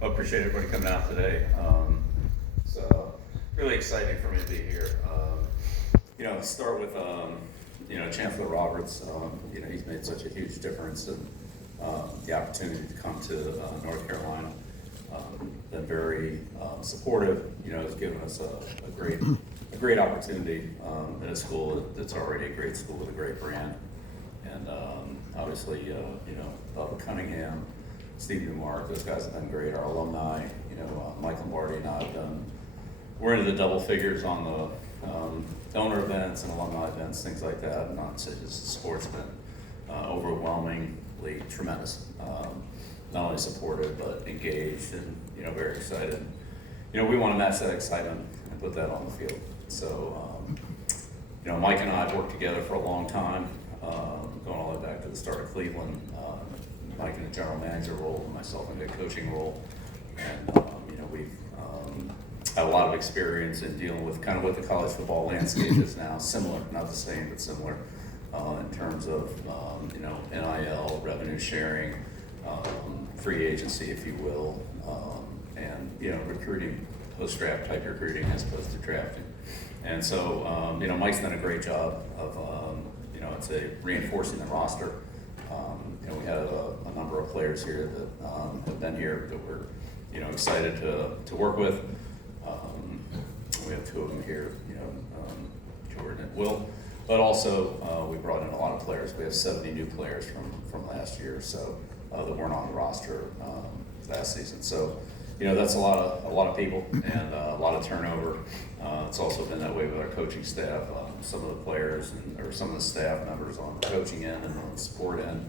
Appreciate everybody coming out today. So really exciting for me to be here. Start with Chancellor Roberts. He's made such a huge difference in the opportunity to come to North Carolina. Been very supportive. Has given us a great opportunity at a school that's already a great school with a great brand. And obviously, Bubba Cunningham, Steve Newmark, those guys have been great. Our alumni, Mike Lombardi and I we're into the double figures on the donor events and alumni events, things like that. And not just the sport's been overwhelmingly tremendous. Not only supportive, but engaged and, very excited. We want to match that excitement and put that on the field. So, Mike and I have worked together for a long time, going all the way back to the start of Cleveland. Mike in the general manager role, and myself in the coaching role. And, we've had a lot of experience in dealing with kind of what the college football landscape is now, similar, not the same, but similar in terms of, NIL, revenue sharing, free agency, if you will, and, recruiting, post-draft type recruiting as opposed to drafting. And so, Mike's done a great job of, I'd say reinforcing the roster. We have a number of players here that have been here that we're, excited to work with. We have two of them here, Jordan and Will. But also, we brought in a lot of players. We have 70 new players from last year, so that weren't on the roster last season. So, that's a lot of people and a lot of turnover. It's also been that way with our coaching staff. Some of the players or some of the staff members on the coaching end and on the support end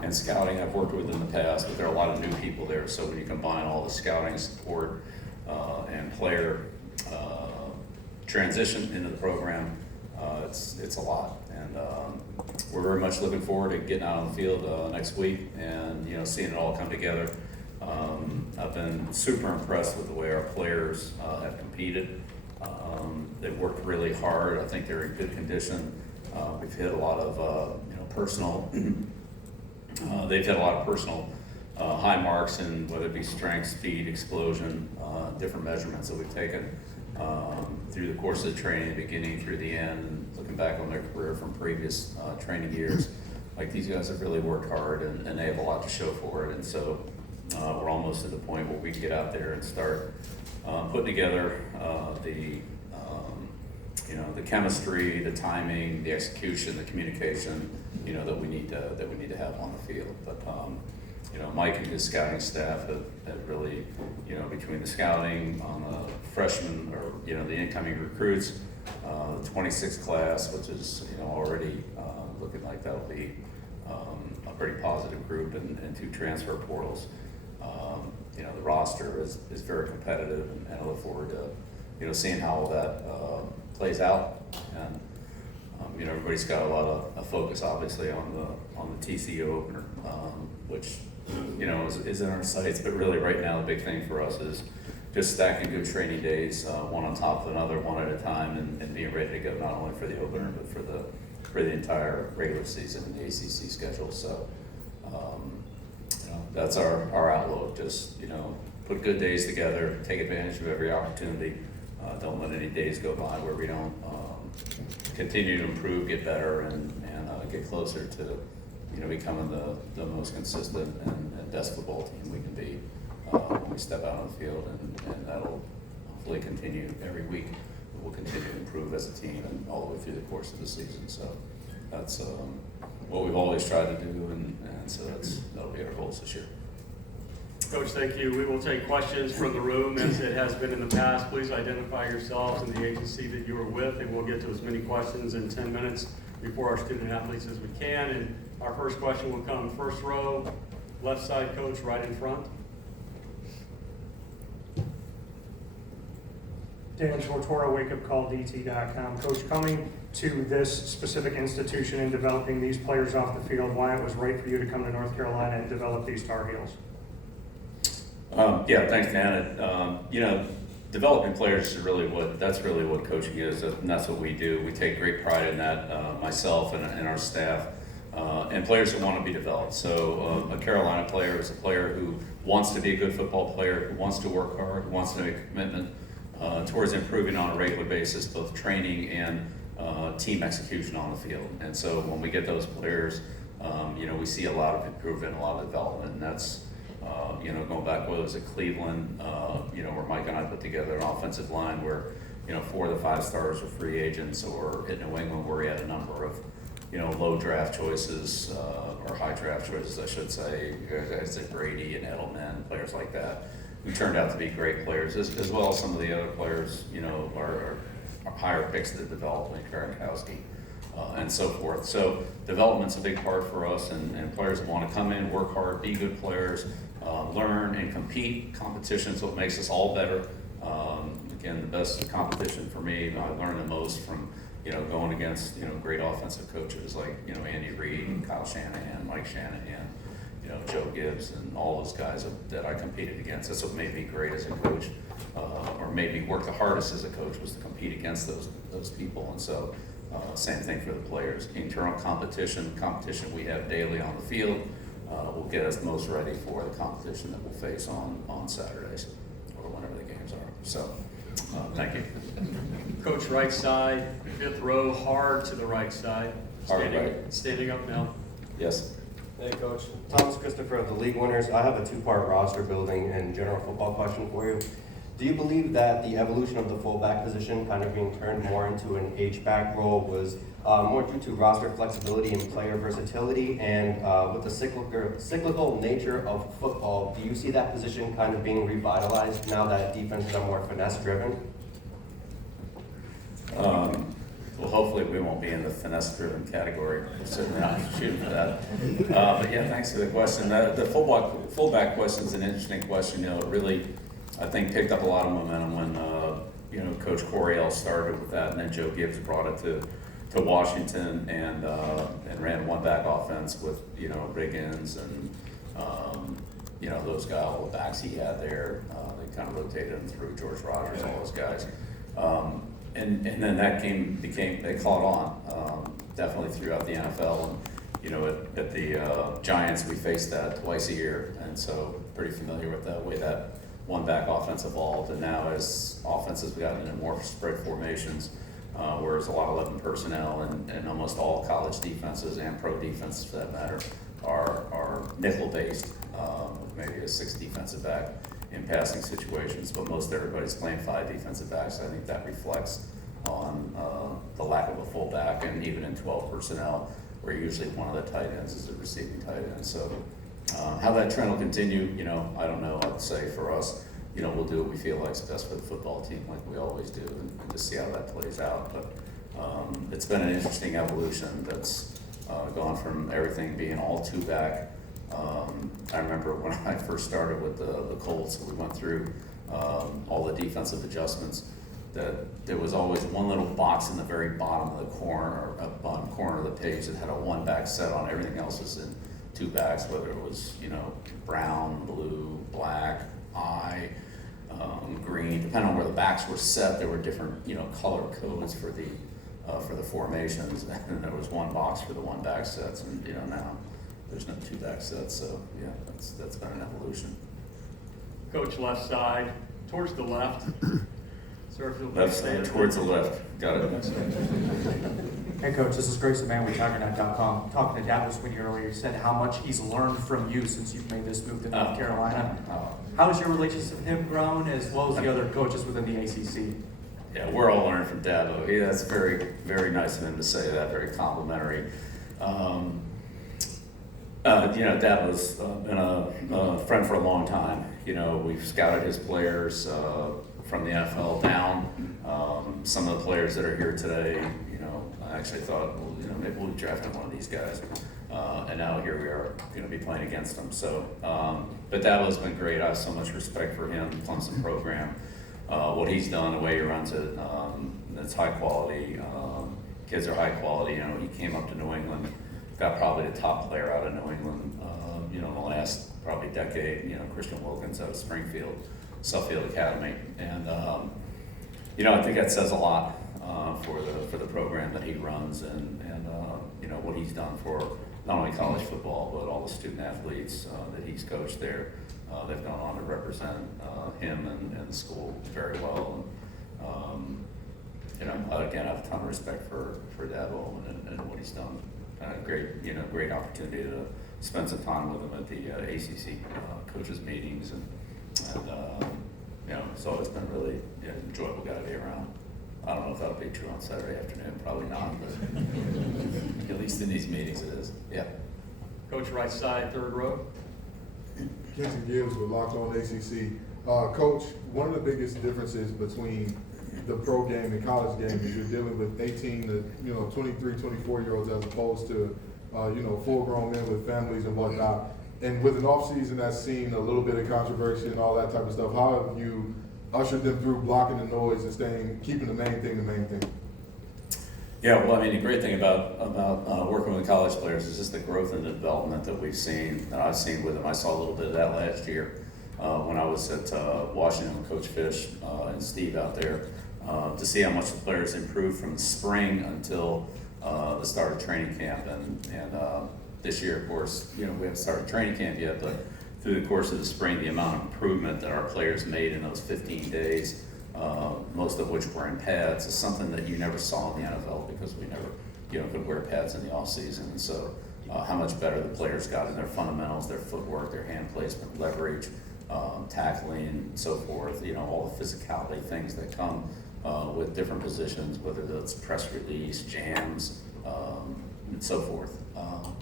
and scouting I've worked with in the past, but there are a lot of new people there. So when you combine all the scouting support and player transition into the program, it's a lot. And we're very much looking forward to getting out on the field next week and seeing it all come together. I've been super impressed with the way our players have competed. They've worked really hard. I think they're in good condition. We've hit a lot of personal. They've hit a lot of personal high marks in whether it be strength, speed, explosion, different measurements that we've taken through the course of the training, beginning through the end, and looking back on their career from previous training years. Like, these guys have really worked hard and they have a lot to show for it. And so we're almost at the point where we can get out there and start putting together the chemistry, the timing, the execution, the communication, that we need to have on the field. But Mike and his scouting staff have really, between the scouting on the freshmen or the incoming recruits, the 26th class, which is already looking like that'll be a pretty positive group, and two transfer portals. The roster is very competitive, and I look forward to seeing how all that plays out. And everybody's got a lot of focus, obviously, on the TCU opener, which is in our sights. But really, right now, the big thing for us is just stacking good training days, one on top of another, one at a time, and being ready to go not only for the opener but for the entire regular season and the ACC schedule. So. That's our outlook. Just put good days together, take advantage of every opportunity. Don't let any days go by where we don't continue to improve, get better, and get closer to becoming the most consistent and best football team we can be when we step out on the field, and that'll hopefully continue every week. We'll continue to improve as a team and all the way through the course of the season. So that's what we've always tried to do, and so that'll be our goals this year. Coach, thank you. We will take questions from the room as it has been in the past. Please identify yourselves and the agency that you are with, and we'll get to as many questions in 10 minutes before our student athletes as we can. And our first question will come first row, left side, coach, right in front. Dan Tortora, wakeupcalldt.com. Coach, coming to this specific institution and developing these players off the field, why it was right for you to come to North Carolina and develop these Tar Heels? Yeah, thanks, Dan. Developing players is really what coaching is, and that's what we do. We take great pride in that, myself and our staff. and players who want to be developed. So a Carolina player is a player who wants to be a good football player, who wants to work hard, who wants to make a commitment towards improving on a regular basis, both training and team execution on the field. And so when we get those players, we see a lot of improvement, a lot of development, and that's going back, whether it was at Cleveland, where Mike and I put together an offensive line where 4 of the 5 stars were free agents, or at New England where we had a number of low draft choices, or high draft choices, I should say, guys like Brady and Edelman, players like that, who turned out to be great players, as well as some of the other players, are higher picks that developed, like Gronkowski, and so forth. So development's a big part for us, and players that want to come in, work hard, be good players, learn and compete. Competition's what makes us all better. Again, the best competition for me, I learned the most from going against great offensive coaches like Andy Reid and Kyle Shanahan, Mike Shanahan, Joe Gibbs, and all those guys that I competed against. That's what made me great as a coach, or made me work the hardest as a coach, was to compete against those people. And so same thing for the players. Internal competition we have daily on the field will get us most ready for the competition that we'll face on Saturdays or whenever the games are. So thank you. Coach, right side, 5th row, hard to the right side. Hard right. Standing up now. Yes. Hey, Coach. Thomas Christopher of the League Winners. I have a 2-part roster building and general football question for you. Do you believe that the evolution of the fullback position, kind of being turned more into an H-back role, was more due to roster flexibility and player versatility? And with the cyclical nature of football, do you see that position kind of being revitalized now that defenses are more finesse-driven? Well, hopefully we won't be in the finesse-driven category. We're certainly not shooting for that. But yeah, thanks for the question. The fullback question is an interesting question. It really, I think, picked up a lot of momentum when Coach Coryell started with that, and then Joe Gibbs brought it to Washington and ran one-back offense with Riggins and those guys, all the backs he had there. They kind of rotated him through, George Rogers, all those guys. And then that they caught on definitely throughout the NFL. And at the Giants, we faced that twice a year, and so pretty familiar with the way that one-back offense evolved. And now as offenses, we got into more spread formations, whereas a lot of 11 personnel and almost all college defenses and pro defenses, for that matter, are nickel-based, with maybe a 6th defensive back in passing situations, but most everybody's playing 5 defensive backs. I think that reflects on the lack of a fullback, and even in 12 personnel, where usually one of the tight ends is a receiving tight end. So how that trend will continue, I don't know. I'd say for us, we'll do what we feel like is best for the football team, like we always do, and just see how that plays out. But it's been an interesting evolution that's gone from everything being all 2-back. I remember when I first started with the Colts, we went through all the defensive adjustments, that there was always one little box in the very bottom of the corner, or bottom corner of the page, that had a 1-back set on. Everything else was in 2 backs, whether it was brown, blue, black, green, depending on where the backs were set. There were different color codes for the formations, and there was one box for the 1-back sets, and now there's no 2-back sets. So yeah, that's been an evolution. Coach, left side, towards the left. Sir, if you'll Left please stand. towards the left. Got it. Hey, Coach, this is Grayson Mann with Tigernet.com. Talking to Dallas Winnie earlier, you said how much he's learned from you since you've made this move to North Carolina. How has your relationship with him grown, as well as the other coaches within the ACC? Yeah, we're all learning from Dabo. That's very, very nice of him to say that, very complimentary. Dabo's been a friend for a long time. We've scouted his players from the NFL down. Some of the players that are here today, I actually thought, maybe we'll draft one of these guys. And now here we are going to be playing against them. So, but Dabo's been great. I have so much respect for him, Clemson program, what he's done, the way he runs it. It's high quality. Kids are high quality. He came up to New England, got probably the top player out of New England, in the last probably decade. Christian Wilkins out of Springfield, Suffield Academy, and I think that says a lot for the program that he runs, and what he's done for not only college football, but all the student athletes that he's coached there. They've gone on to represent him and the school very well. And, again, I have a ton of respect for Dabo and what he's done. Great opportunity to spend some time with him at the ACC coaches meetings, and it's always been really enjoyable guy to be around. I don't know if that'll be true on Saturday afternoon, probably not, but at least in these meetings it is. Yeah. Coach, right side, third row. Kenton Gibbs with Locked On ACC. Coach, one of the biggest differences between the pro game and college game is you're dealing with 18 to 23, 24-year-olds as opposed to full-grown men with families and whatnot. And with an off-season that's seen a little bit of controversy and all that type of stuff, how have you ushered them through blocking the noise and keeping the main thing? Yeah, well, I mean, the great thing about working with college players is just the growth and the development that we've seen, that I've seen with them. I saw a little bit of that last year when I was at Washington with Coach Fish and Steve out there, to see how much the players improved from the spring until the start of training camp. And this year, of course, we haven't started training camp yet, but through the course of the spring, the amount of improvement that our players made in those 15 days, most of which were in pads, is something that you never saw in the NFL because we never, could wear pads in the off season. And so, how much better the players got in their fundamentals, their footwork, their hand placement, leverage, tackling, and so forth. All the physicality things that come with different positions, whether that's press release, jams, and so forth.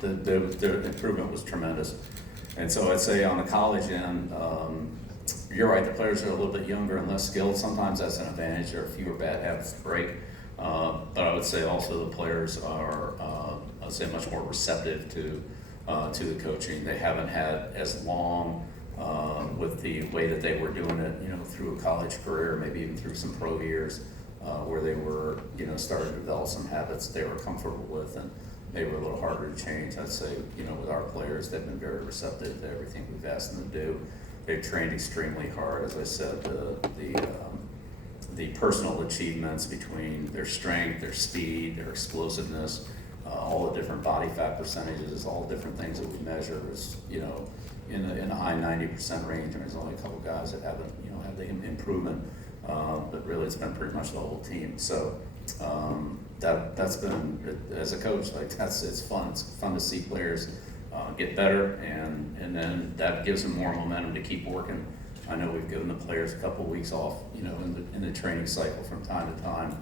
The improvement was tremendous. And so I'd say on the college end, you're right, the players are a little bit younger and less skilled. Sometimes that's an advantage. There are fewer bad habits to break. But I would say also the players are, I'd say, much more receptive to the coaching. They haven't had as long with the way that they were doing it, through a college career, maybe even through some pro years, where they were, starting to develop some habits they were comfortable with, and they were a little harder to change. I'd say, with our players, they've been very receptive to everything we've asked them to do. They've trained extremely hard. As I said, the personal achievements between their strength, their speed, their explosiveness, all the different body fat percentages, all different things that we measure is, in the high 90% range. And there's only a couple guys that haven't, had the improvement, but really it's been pretty much the whole team. So that's been, as a coach, it's fun. It's fun to see players get better, and then that gives them more momentum to keep working. I know we've given the players a couple of weeks off, in the training cycle from time to time,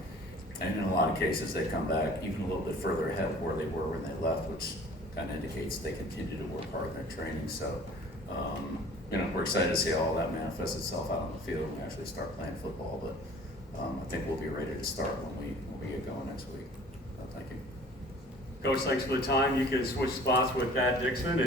and in a lot of cases they come back even a little bit further ahead of where they were when they left, which kind of indicates they continue to work hard in their training. So, we're excited to see how all that manifests itself out on the field when we actually start playing football. But I think we'll be ready to start when we get going next week. Thank you. Coach, thanks for the time. You can switch spots with Thad Dixon.